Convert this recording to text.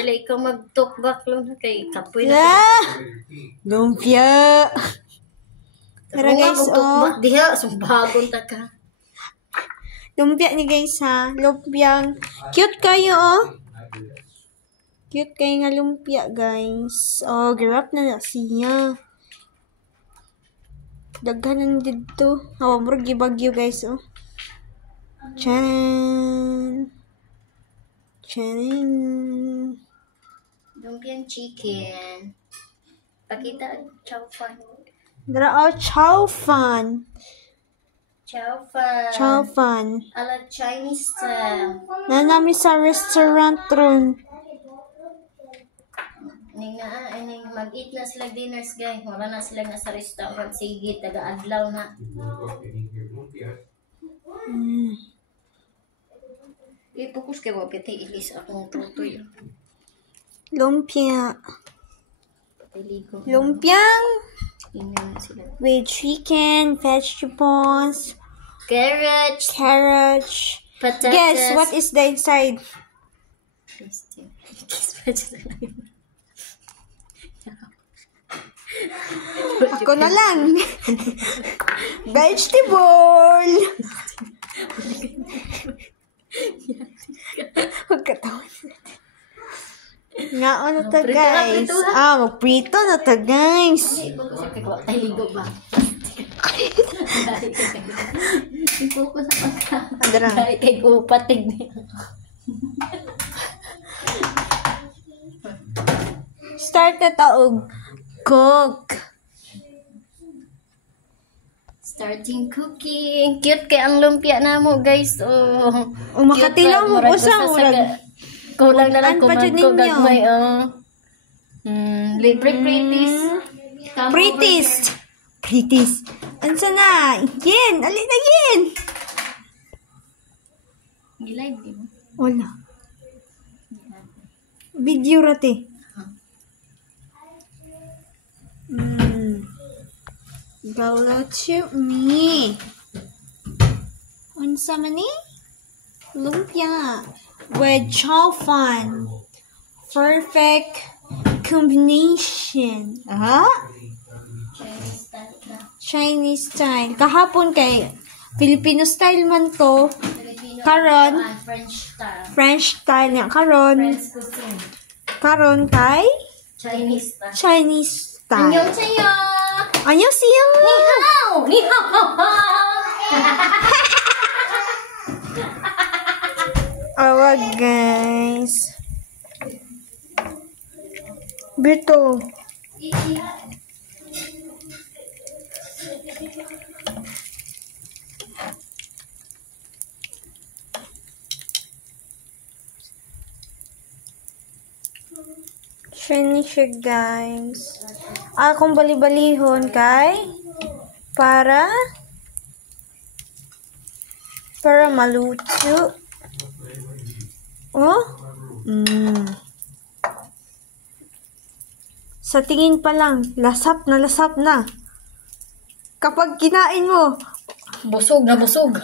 Dili ikaw mag-talk back lang kay kapoy na. Lumpia. Tara guys, Back diha, sumbagon ta ka. Lumpia ni guys ha. Lumpiang. Cute kayo Cute kayo nga lumpia guys. Grab na siya. Daghanan dito. Murag gibagyo guys Charan. Lumpiang chicken. Pakita chow fan. Dara chow fan. Chow fan. Ala Chinese style. Nanami sa restaurant ron. Ning mag-eat na sila dinners guys. Wala na sila na sa restaurant. Sige, taga-adlaw na. Ipokus kay wag kay ilis akong tutoy. Lumpia. Lumpiang with chicken, vegetables, carrots, patatas. Guess what is the inside? Ako na lang. Vegetable. Huwag ka tawag. Nga na ta guys. Magprito na ta guys. Ay, ligo ba? Ipokus sa pagka. Ay, kay upatig niya. Start na taog. Cook. Starting cooking. Cute kay ang lumpia na mo guys. Makatilaw mo ko sa murag. Kulang na lang kuman ko gagmay. Prettiest. Ansa na? Yen. Alin na yen. Gilive di mo? Wala. Video rate. Gawlaw to me. Unsa man ni? Lumpia. With chow fan. Perfect combination. Chinese style. Kahapon kay Filipino style man to. Karon French style niya. Karon kay Chinese style. Annyeonghaseyo. Ni hao. Awa guys. Beto. Shiny siya guys. Akong bali-balihon kay para maluto. Sa tingin pa lang, lasap na. Kapag kinain mo, busog na busog.